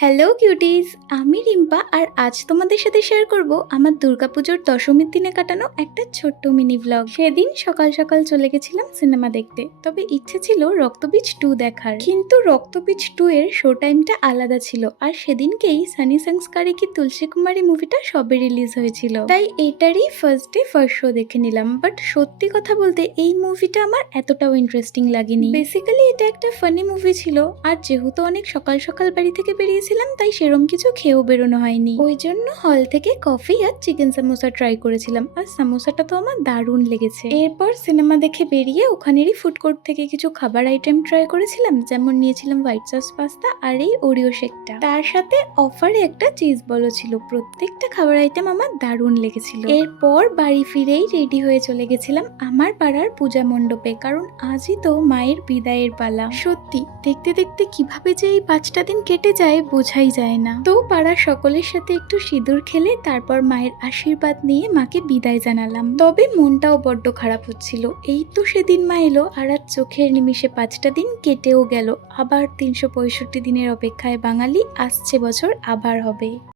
Hello কিউটিজ, আমি রিম্পা আর আজ তোমাদের সাথে শেয়ার করব আমার দুর্গাপুজোর দশমীর দিনে কাটানো একটা ছোট্ট মিনি ব্লগ। সেদিন সকাল সকাল চলে গেছিলাম সিনেমা দেখতে, তবে ইচ্ছে ছিল রক্তবীজ 2 দেখার, কিন্তু রক্তবীজ 2 এর শো টাইমটা আলাদা ছিল আর সেদিনকেই সানি সংস্কারে কি তুলসী কুমারী মুভিটা সবে রিলিজ হয়েছিল, তাই এটারই ফার্স্ট ডে ফার্স্ট শো দেখে নিলাম। বাট সত্যি কথা বলতে এই মুভিটা আমার এতটাও ইন্টারেস্টিং লাগেনি। বেসিক্যালি এটা একটা ফানি মুভি ছিল, আর যেহেতু অনেক সকাল সকাল বাড়ি থেকে বেরিয়েছিলাম তাই সেরম কিছু খেয়েও বেরোনো হয়নি। ওই জন্য হল থেকে কফি আর চিকেন সামোসা ট্রাই করেছিলাম, আর সামোসাটা তো আমার দারুণ লেগেছে। এরপর সিনেমা দেখে বেরিয়ে ওখানেরই ফুড কোর্ট থেকে কিছু খাবার আইটেম ট্রাই করেছিলাম, যেমন নিয়েছিলাম হোয়াইট সস পাস্তা আর এই ওরিও শেকটা। তার সাথে অফারে একটা চিজ বলও ছিল। প্রত্যেকটা খাবার আইটেম আমার দারুণ লেগেছিল। এরপর বাড়ি ফিরেই রেডি হয়ে চলে গেছিলাম আমার পাড়ার পূজা মণ্ডপে, কারণ আজই তো মায়ের বিদায়ের পালা। সত্যি দেখতে দেখতে কিভাবে যে এই 5টা দিন কেটে যায় বোঝাই যায় না। তো পাড়ার সকলের সাথে একটু সিঁদুর খেলে তারপর মায়ের আশীর্বাদ নিয়ে মাকে বিদায় জানালাম। তবে মনটাও বড্ড খারাপ হচ্ছিল। এই তো সেদিন মা এলো আর আজ চোখের নিমিষে 5টা দিন কেটেও গেল। আবার 365 দিনের অপেক্ষায় বাঙালি, আসছে বছর আবার হবে।